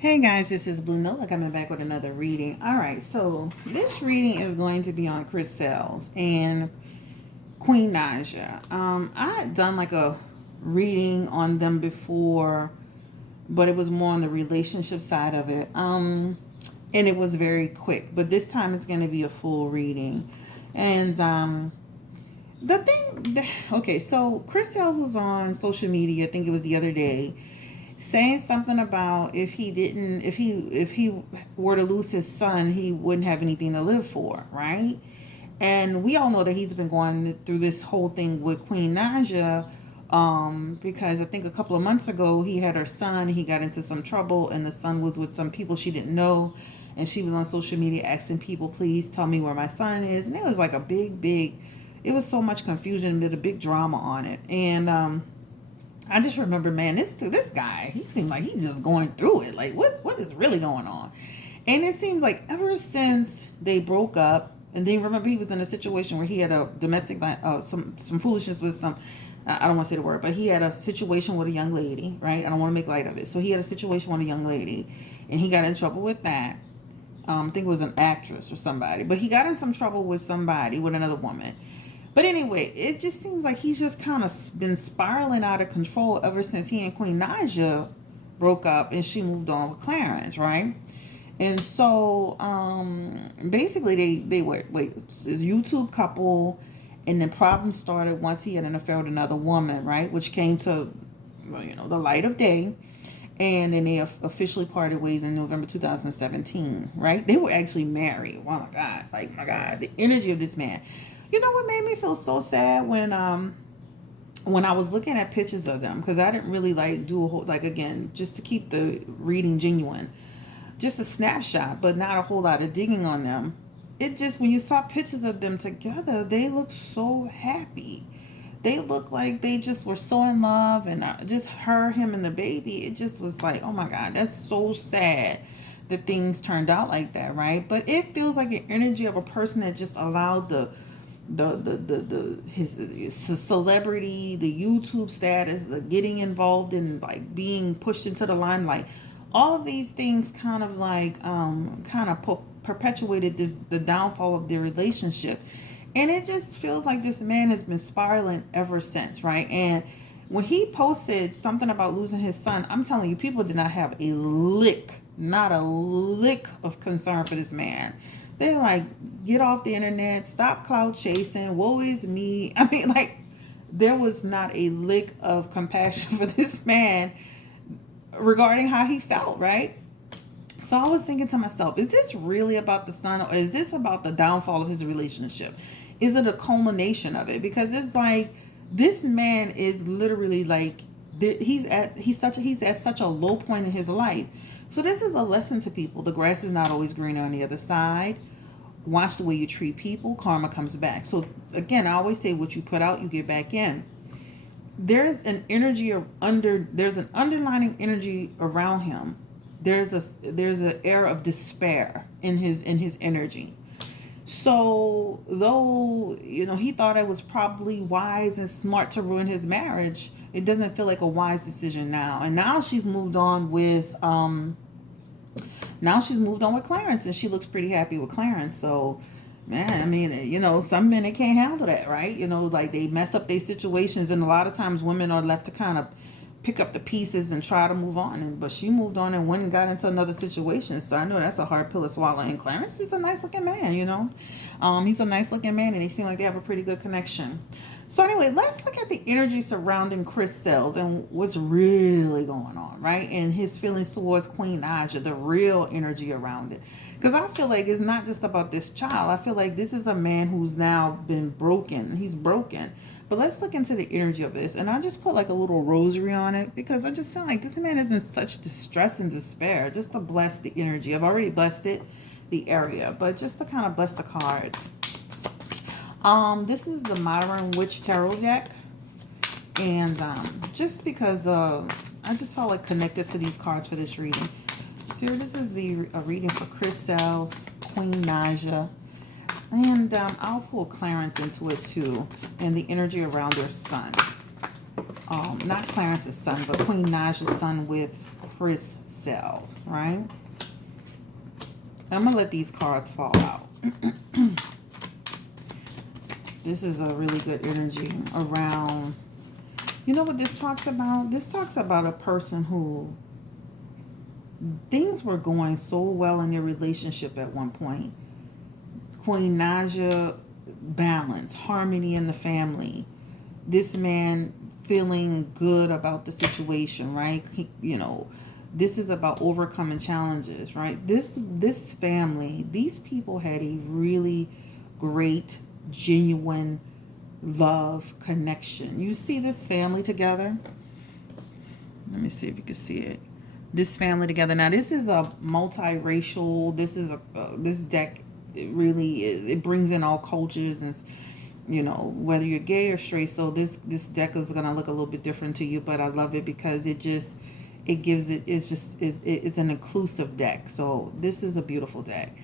Hey guys, this is Blue Nola coming back with another reading. All right, so this reading is going to be on Chris Sales and Queen Naija. I had done like a reading on them before, but it was more on the relationship side of it. And it was very quick, but this time it's going to be a full reading. And the thing, okay, so Chris Sales was on social media. I think it was the other day saying something about if he were to lose his son, he wouldn't have anything to live for, right? And we all know that he's been going through this whole thing with Queen Naja, because I think a couple of months ago he had her son. He got into some trouble, and the son was with some people she didn't know, and she was on social media asking people, "Please tell me where my son is." And it was like a big. It was so much confusion, but a big drama on it, and I just remember, man, this guy, he seemed like he's just going through it. Like, what is really going on? And it seems like ever since they broke up, and then remember he was in a situation where he had a domestic, some foolishness with some. I don't want to say the word, but he had a situation with a young lady, right? I don't want to make light of it. So he had a situation with a young lady, and he got in trouble with that. I think it was an actress or somebody, but he got in some trouble with somebody, with another woman. But anyway, it just seems like he's just kind of been spiraling out of control ever since he and Queen Naja broke up and she moved on with Clarence, right? And so basically they were this YouTube couple, and then problems started once he had an affair with another woman, right? Which came to the light of day. And then they officially parted ways in November 2017, right? They were actually married. Oh my God. Like, my God, the energy of this man. You know what made me feel so sad when I was looking at pictures of them, because I didn't really like do a whole, like, again, just to keep the reading genuine, just a snapshot, but not a whole lot of digging on them. It just, when you saw pictures of them together, they looked so happy. They looked like they just were so in love, and just her, him, and the baby. It just was like, oh my God, that's so sad that things turned out like that, right? But it feels like an energy of a person that just allowed his celebrity, the YouTube status, the getting involved in, like, being pushed into the limelight. All of these things kind of like perpetuated the downfall of their relationship. And it just feels like this man has been spiraling ever since, right? And when he posted something about losing his son, I'm telling you, people did not have a lick, not a lick of concern for this man. They're like, get off the internet, stop cloud chasing, woe is me. I mean, like, there was not a lick of compassion for this man regarding how he felt, right? So I was thinking to myself, is this really about the son, or is this about the downfall of his relationship? Is it a culmination of it? Because it's like this man is literally like he's at such a low point in his life. So this is a lesson to people. The grass is not always greener on the other side. Watch the way you treat people. Karma comes back. So again, I always say, what you put out, you get back in. There's an energy there's an underlining energy around him. There's an air of despair in his energy. So though he thought it was probably wise and smart to ruin his marriage, it doesn't feel like a wise decision now. And now she's moved on with Clarence, and she looks pretty happy with Clarence. So, man, I mean, some men, they can't handle that, right? Like, they mess up their situations, and a lot of times women are left to kind of pick up the pieces and try to move on. But she moved on and went and got into another situation. So I know that's a hard pill to swallow. And Clarence is a nice looking man. He's a nice looking man, and they seem like they have a pretty good connection. So anyway, let's look at the energy surrounding Chris Sales and what's really going on, right? And his feelings towards Queen Naja, the real energy around it. Because I feel like it's not just about this child. I feel like this is a man who's now been broken. He's broken. But let's look into the energy of this. And I just put like a little rosary on it, because I just feel like this man is in such distress and despair. Just to bless the energy. I've already blessed it, the area. But just to kind of bless the cards. This is the Modern Witch Tarot deck. And just because I just felt like connected to these cards for this reading. So this is the reading for Chris Sales, Queen Naja. And I'll pull Clarence into it too, and the energy around their son. Not Clarence's son, but Queen Naja's son with Chris cells, right? I'm going to let these cards fall out. This is a really good energy around, you know what this talks about? This talks about a person who things were going so well in their relationship at one point. Queen Naija, balance, harmony in the family. This man feeling good about the situation, right? This is about overcoming challenges, right? This family, these people had a really great, genuine love connection. You see this family together? Let me see if you can see it. This family together. Now, this is a multiracial. This deck. It really is. It brings in all cultures and whether you're gay or straight. So this deck is gonna look a little bit different to you, but I love it because it's an inclusive deck. So this is a beautiful deck.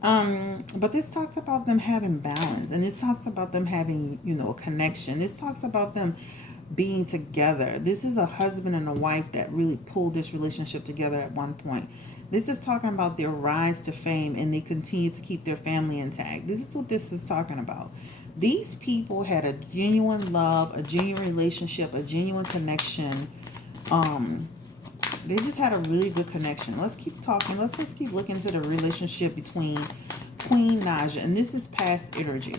But this talks about them having balance, and this talks about them having a connection. This talks about them being together. This is a husband and a wife that really pulled this relationship together at one point. This is talking about their rise to fame, and they continue to keep their family intact. This is what this is talking about. These people had a genuine love, a genuine relationship, a genuine connection. They just had a really good connection. Let's keep talking. Let's just keep looking into the relationship between Queen Naija, and this is past energy.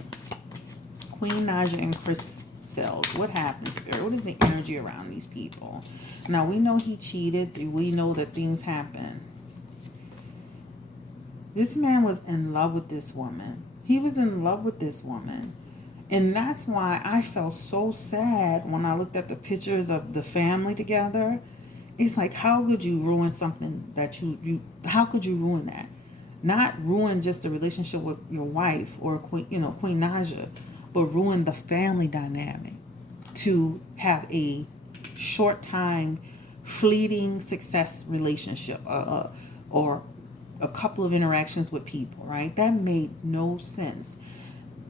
Queen Naija and Chris Cells. What happened, Spirit? What is the energy around these people? Now, we know he cheated. We know that things happen. This man was in love with this woman. He was in love with this woman. And that's why I felt so sad when I looked at the pictures of the family together. It's like, how could you ruin something that how could you ruin that? Not ruin just the relationship with your wife or Queen Naija, but ruin the family dynamic to have a short time, fleeting success relationship or a couple of interactions with people, right? That made no sense.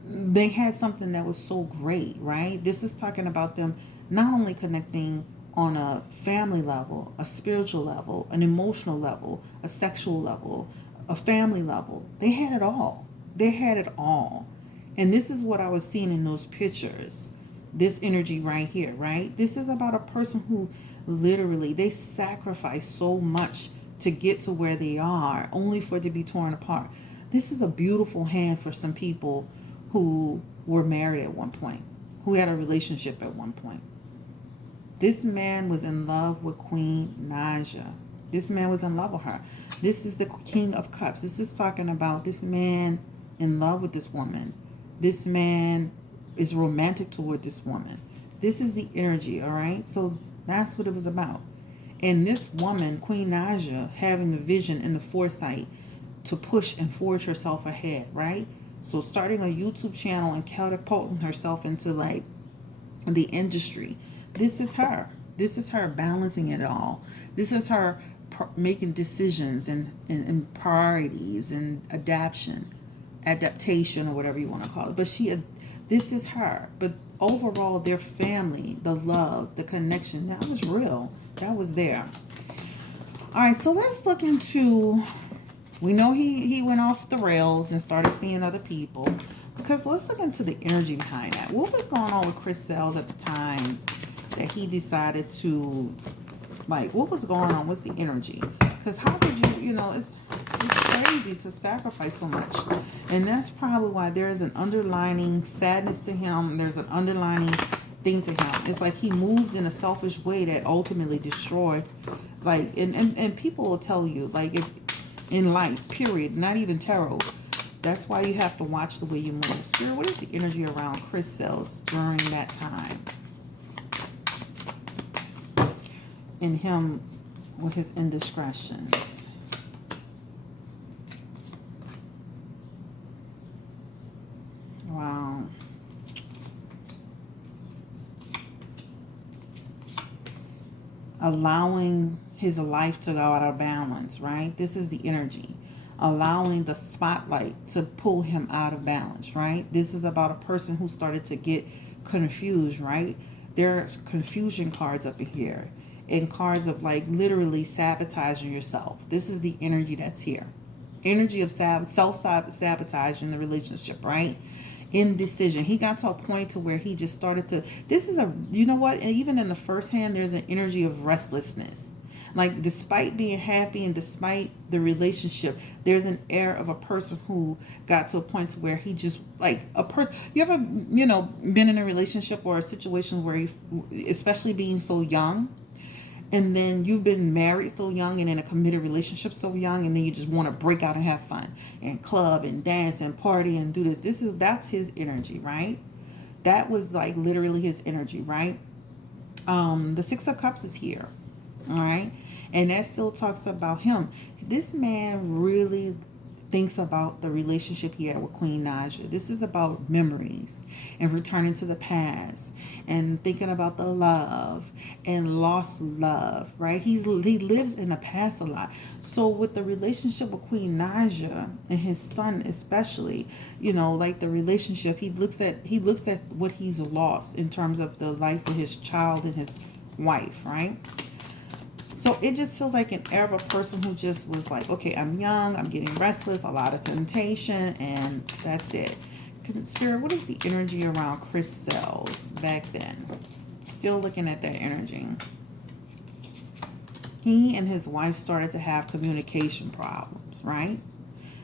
They had something that was so great, right? This is talking about them not only connecting on a family level, a spiritual level, an emotional level, a sexual level, a family level. They had it all. They had it all. And this is what I was seeing in those pictures. This energy right here, right? This is about a person who literally, they sacrifice so much to get to where they are, only for it to be torn apart. This is a beautiful hand for some people who were married at one point, who had a relationship at one point. This man was in love with Queen Naija. This man was in love with her. This is the King of Cups. This is talking about this man in love with this woman. This man is romantic toward this woman. This is the energy, all right? So that's what it was about. And this woman, Queen Naija, having the vision and the foresight to push and forge herself ahead, right? So starting a YouTube channel and catapulting herself into like the industry. This is her. This is her balancing it all. This is her making decisions and priorities and adaptation or whatever you want to call it. But this is her. But overall, their family, the love, the connection, that was real. That was there. All right, so let's look into, we know he went off the rails and started seeing other people. Because let's look into the energy behind that. What was going on with Chris Cells at the time that he decided to, like, what was going on? What's the energy? Because how could it's crazy to sacrifice so much. And that's probably why there is an underlining sadness to him. There's an underlining thing to him. It's like he moved in a selfish way that ultimately destroyed, like, and people will tell you, like, if in life, period, not even tarot, that's why you have to watch the way you move. Spirit, what is the energy around Chris Cells during that time? And him with his indiscretions. Wow. Allowing his life to go out of balance, right? This is the energy. Allowing the spotlight to pull him out of balance, right? This is about a person who started to get confused, right? There's confusion cards up in here. in cards of like literally sabotaging yourself. This is the energy that's here. Energy of self-sabotage in the relationship, right? Indecision. He got to a point to where he just started to, this is a, you know what, and even in the first hand, there's an energy of restlessness. Like, despite being happy and despite the relationship, there's an air of a person who got to a point to where he just, like, a person, you ever, been in a relationship or a situation where you, especially being so young, and then you've been married so young and in a committed relationship so young, and then you just want to break out and have fun and club and dance and party and do this. That's his energy, right? That was like literally his energy, right? The Six of Cups is here. All right. And that still talks about him. This man really thinks about the relationship he had with Queen Naija. This is about memories and returning to the past and thinking about the love and lost love, right? He lives in the past a lot. So with the relationship with Queen Naija and his son especially, like the relationship, he looks at what he's lost in terms of the life of his child and his wife, right? So it just feels like an air of a person who just was like, okay, I'm young, I'm getting restless, a lot of temptation, and that's it. Spirit, what is the energy around Chris Celebs back then? Still looking at that energy. He and his wife started to have communication problems, right?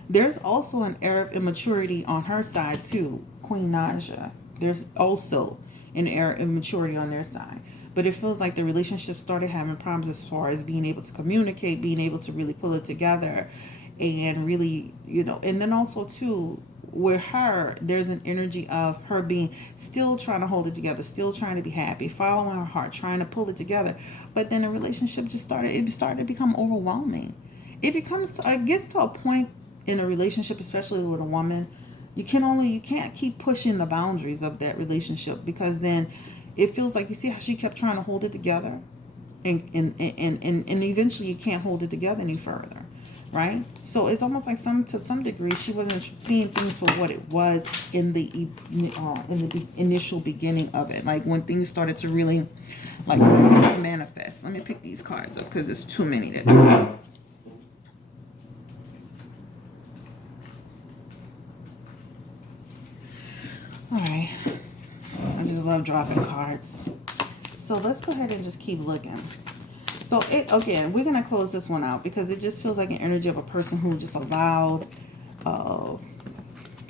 There's also an air of immaturity on her side too, Queen Naija. There's also an air of immaturity on their side. But it feels like the relationship started having problems as far as being able to communicate, being able to really pull it together, and really, and then also too, with her, there's an energy of her being still trying to hold it together, still trying to be happy, following her heart, trying to pull it together. But then the relationship it started to become overwhelming. It gets to a point in a relationship, especially with a woman, you can't keep pushing the boundaries of that relationship, because then it feels like, you see how she kept trying to hold it together, and eventually you can't hold it together any further, right? So it's almost like to some degree she wasn't seeing things for what it was in the initial beginning of it, like when things started to really like manifest. Let me pick these cards up because there's too many to do. All right. I just love dropping cards. So let's go ahead and just keep looking. So again, we're going to close this one out because it just feels like an energy of a person who just allowed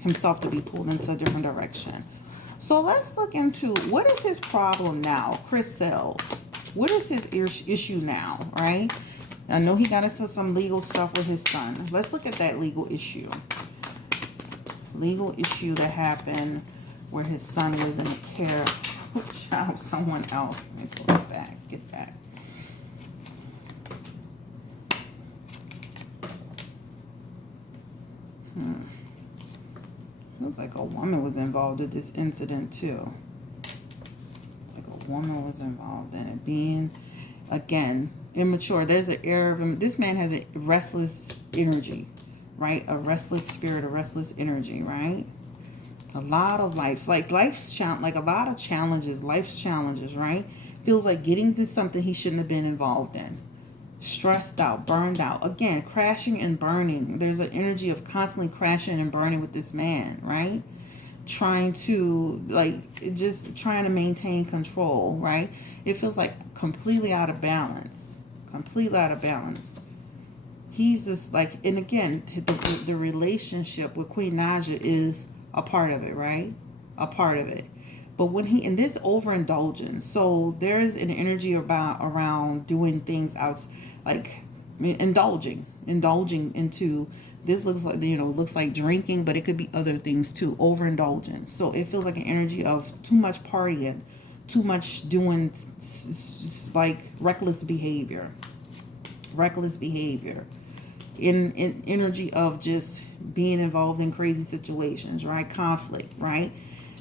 himself to be pulled into a different direction. So let's look into what is his problem now, Chris Celebs. What is his issue now, right? I know he got into some legal stuff with his son. Let's look at that legal issue. Legal issue that happened where his son was in the care of someone else. Let me pull it back. Get that. Feels like a woman was involved in this incident too. Like a woman was involved in it. Being, again, immature. There's an air of him. This man has a restless energy, right? A restless spirit, a restless energy, right? A lot of life, like a lot of challenges, life's challenges, right? Feels like getting to something he shouldn't have been involved in. Stressed out, burned out. Again, crashing and burning. There's an energy of constantly crashing and burning with this man, right? Trying to, trying to maintain control, right? It feels like completely out of balance. Completely out of balance. He's just like, and again, the relationship with Queen Naija is a part of it, right? A part of it. But when in this overindulgence, so there's an energy around doing things out, like indulging into, this looks like drinking, but it could be other things too, overindulgence. So it feels like an energy of too much partying, too much doing like reckless behavior. In energy of just being involved in crazy situations, right? Conflict, right?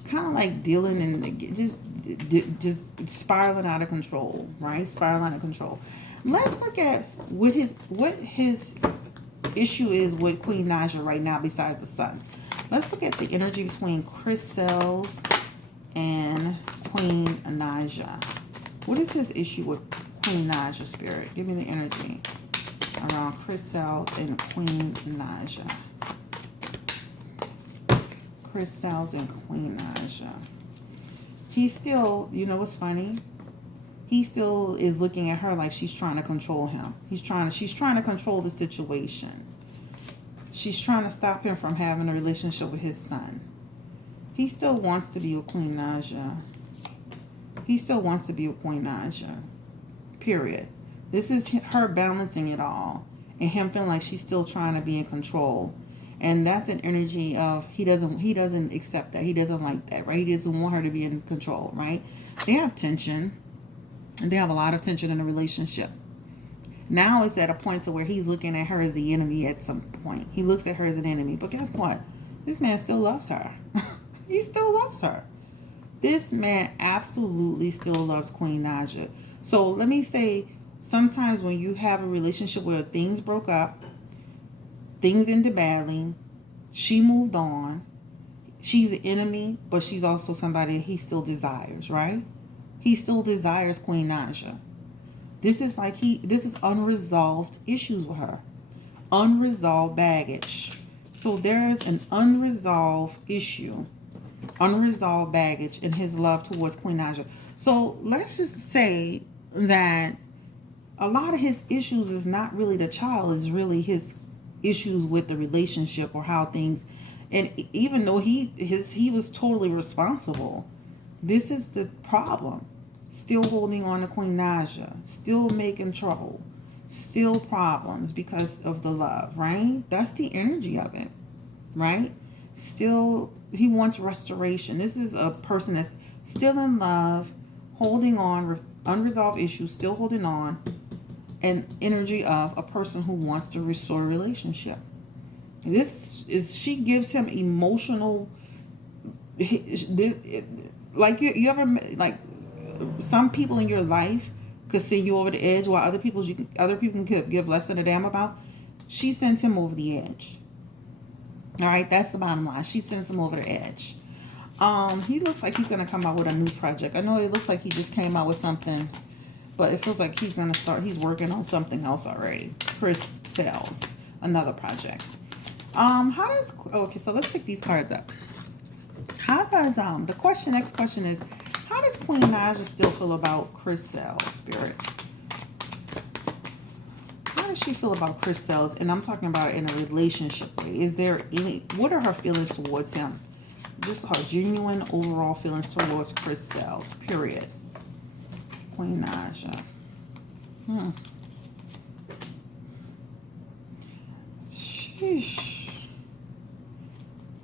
Kind of like dealing and just spiraling out of control, right? Spiraling out of control. Let's look at what his issue is with Queen Naija right now besides the sun. Let's look at the energy between Chris Celebs and Queen Naija. What is his issue with Queen Naija spirit. Give me the energy around Chris Celebs and Queen Naija. Chris Celebs and Queen Naija. He still, you know what's funny? He still is looking at her like she's trying to control him. She's trying to control the situation. She's trying to stop him from having a relationship with his son. He still wants to be with Queen Naija. He still wants to be with Queen Naija. Period. This is her balancing it all. And him feeling like she's still trying to be in control. And that's an energy of he doesn't accept that. He doesn't like that, right? He doesn't want her to be in control, right? They have tension. And they have a lot of tension in a relationship. Now it's at a point to where he's looking at her as the enemy at some point. He looks at her as an enemy. But guess what? This man still loves her. He still loves her. This man absolutely still loves Queen Naija. So let me say, sometimes when you have a relationship where things broke up, things ended badly, she moved on, she's an enemy, but she's also somebody he still desires, right? He still desires Queen Naija. This is unresolved issues with her. Unresolved baggage. So there is an unresolved issue, unresolved baggage in his love towards Queen Naija. So let's just say that a lot of his issues is not really the child, is really his issues with the relationship or how things, and even though he was totally responsible, this is the problem. Still holding on to Queen Naija, still making trouble, still problems because of the love, right? That's the energy of it, right? Still, he wants restoration. This is a person that's still in love, holding on, unresolved issues, still holding on, and energy of a person who wants to restore a relationship. She gives him emotional, like you ever, like, some people in your life could send you over the edge while other people can give less than a damn about. She sends him over the edge. All right, that's the bottom line. She sends him over the edge. He looks like he's gonna come out with a new project. I know it looks like he just came out with something, but it feels like he's working on something else already. Chris Celebs, another project. Okay, so let's pick these cards up. How does next question is, how does Queen Naija still feel about Chris Celebs, spirit? How does she feel about Chris Celebs? And I'm talking about in a relationship way. What are her feelings towards him? Just her genuine overall feelings towards Chris Celebs, period. Queen Naija. Sheesh.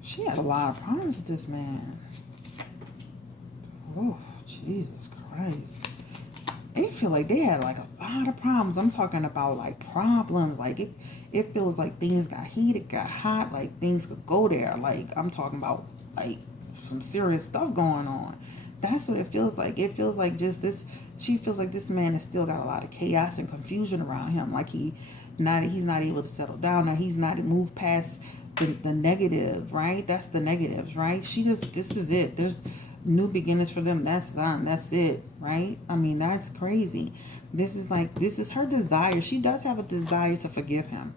She had a lot of problems with this man. Oh, Jesus Christ. They feel like they had like a lot of problems. I'm talking about like problems. Like it feels like things got heated, got hot, like things could go there. Like I'm talking about like some serious stuff going on. That's what it feels like. It feels like she feels like this man has still got a lot of chaos and confusion around him. Like he's not able to settle down. Now he's not moved past the negative, right? That's the negatives, right? This is it. There's new beginnings for them. That's done. That's it, right? I mean, that's crazy. This is her desire. She does have a desire to forgive him.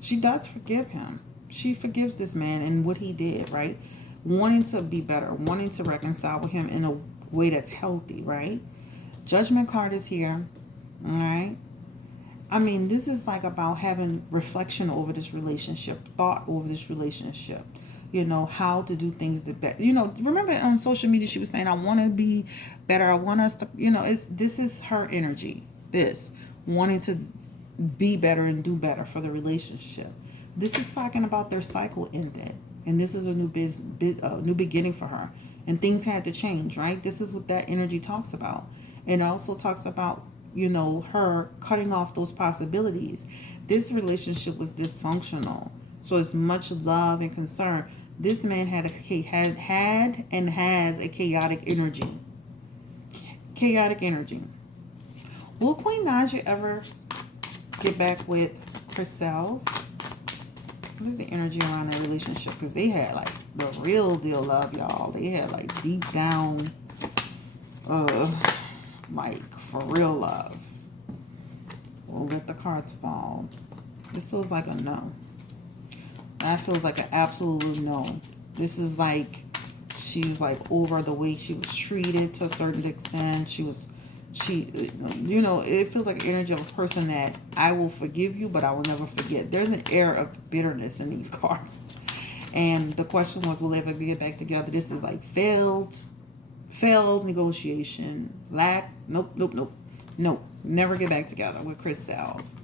She does forgive him. She forgives this man and what he did, right? Wanting to be better, wanting to reconcile with him in a way that's healthy, right? Judgment card is here, all right? I mean, this is like about having reflection over this relationship, thought over this relationship, how to do things the better. Remember on social media, she was saying, I want to be better. I want us to, this is her energy, wanting to be better and do better for the relationship. This is talking about their cycle ended. And this is a new new beginning for her. And things had to change, right? This is what that energy talks about. And it also talks about, her cutting off those possibilities. This relationship was dysfunctional. So as much love and concern. This man had and has a chaotic energy. Chaotic energy. Will Queen Naija ever get back with Chris Celebs? What is the energy around that relationship? Because they had like the real deal love, y'all. They had like deep down, like for real love. We'll let the cards fall. This feels like a no. That feels like an absolute no. This is like she's like over the way she was treated to a certain extent. You know, it feels like an energy of a person that I will forgive you, but I will never forget. There's an air of bitterness in these cards. And the question was, will they ever get back together? This is like failed negotiation. Nope. Never get back together with Crystals.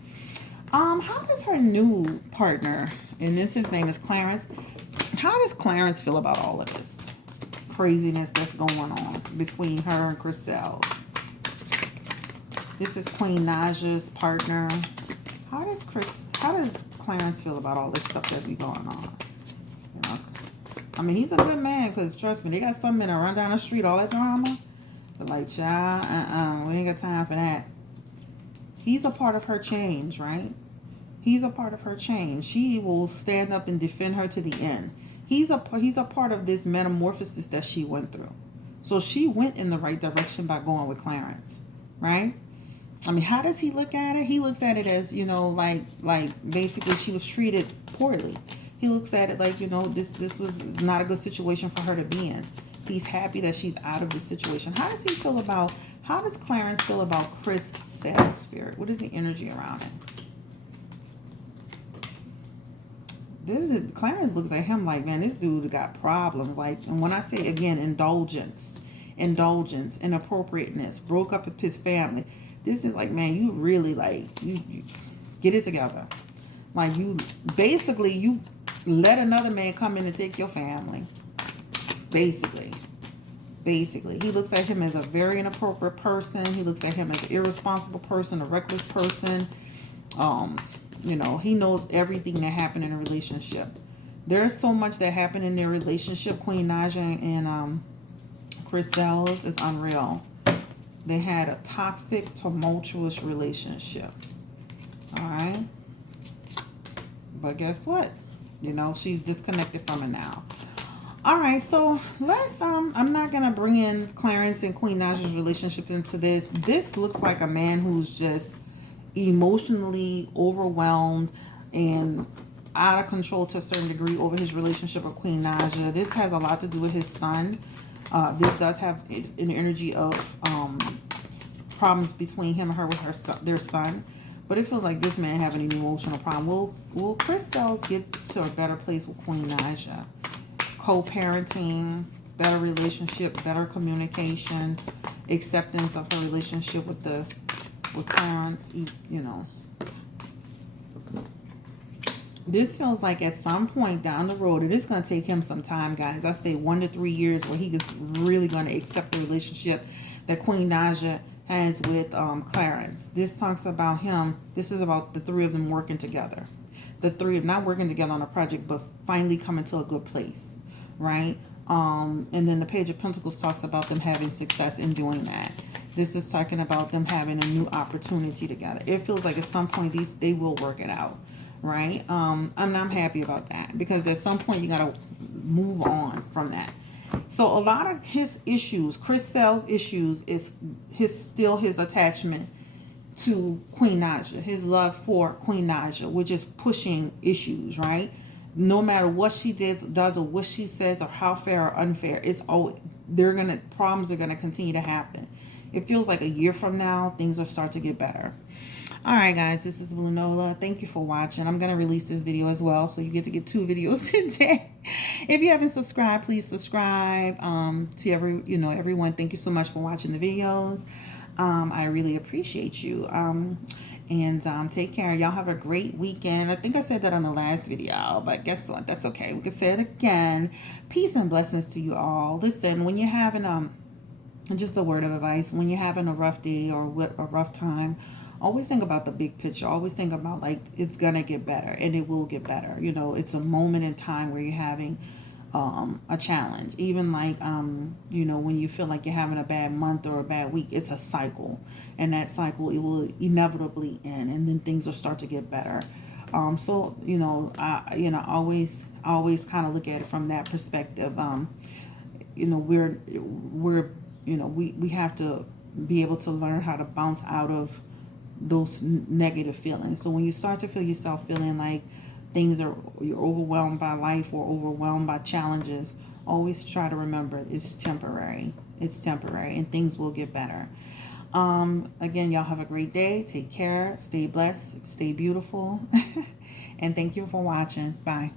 How does her new partner, and his name is Clarence, how does Clarence feel about all of this craziness that's going on between her and Crystals? This is Queen Naija's partner. How does Clarence feel about all this stuff that be going on? You know, I mean, he's a good man, because trust me, they got some men that run down the street, all that drama. But like, child, we ain't got time for that. He's a part of her change, right? He's a part of her change. She will stand up and defend her to the end. He's a part of this metamorphosis that she went through. So she went in the right direction by going with Clarence, right? I mean, how does he look at it? He looks at it as, you know, like basically she was treated poorly. He looks at it like, you know, this was not a good situation for her to be in. He's happy that she's out of the situation. How does Clarence feel about Chris Sales Spirit? What is the energy around it? Clarence looks at him like, man, this dude got problems. Like, and when I say again, indulgence, inappropriateness, broke up with his family. This is like, man, you really like, you get it together. Like, you let another man come in and take your family. Basically. He looks at him as a very inappropriate person. He looks at him as an irresponsible person, a reckless person. You know, he knows everything that happened in a relationship. There's so much that happened in their relationship, Queen Naija and Crystals, is unreal. They had a toxic, tumultuous relationship. All right. But guess what? You know, she's disconnected from it now. All right, so let's, I'm not going to bring in Clarence and Queen Naija's relationship into this. This looks like a man who's just emotionally overwhelmed and out of control to a certain degree over his relationship with Queen Naija. This has a lot to do with his son. This does have an energy of problems between him and her with their son. But it feels like this man having an emotional problem. Will Crystals get to a better place with Queen Naija? Co-parenting, better relationship, better communication, acceptance of her relationship with Clarence, you know. This feels like at some point down the road, it is going to take him some time, guys. I say 1 to 3 years where he is really going to accept the relationship that Queen Naija has with Clarence. This talks about him. This is about the three of them working together. The three of not working together on a project, but finally coming to a good place, right? And then the Page of Pentacles talks about them having success in doing that. This is talking about them having a new opportunity together. It feels like at some point they will work it out, right? I'm happy about that, because at some point you gotta move on from that. So a lot of his issues, Crystals' issues, is still his attachment to Queen Naija, his love for Queen Naija, which is pushing issues, right? No matter what she does or what she says or how fair or unfair, it's always problems are gonna continue to happen. It feels like a year from now, things will start to get better. All right, guys, this is Blue Nola. Thank you for watching. I'm going to release this video as well, so you get to get 2 videos today. If you haven't subscribed, please subscribe. To everyone, thank you so much for watching the videos. I really appreciate you. And take care. Y'all have a great weekend. I think I said that on the last video, but guess what? That's okay. We can say it again. Peace and blessings to you all. Listen, when you're having just a word of advice, when you're having a rough day or a rough time, always think about the big picture. Always think about, like, it's gonna get better, and it will get better. You know, it's a moment in time where you're having a challenge. Even like you know, when you feel like you're having a bad month or a bad week, it's a cycle, and that cycle, it will inevitably end, and then things will start to get better. So you know, I always kind of look at it from that perspective. You know, we're you know, we have to be able to learn how to bounce out of those negative feelings. So when you start to feel yourself feeling like you're overwhelmed by life or overwhelmed by challenges, always try to remember it's temporary. It's temporary, and things will get better. Again, y'all have a great day. Take care. Stay blessed. Stay beautiful. And thank you for watching. Bye.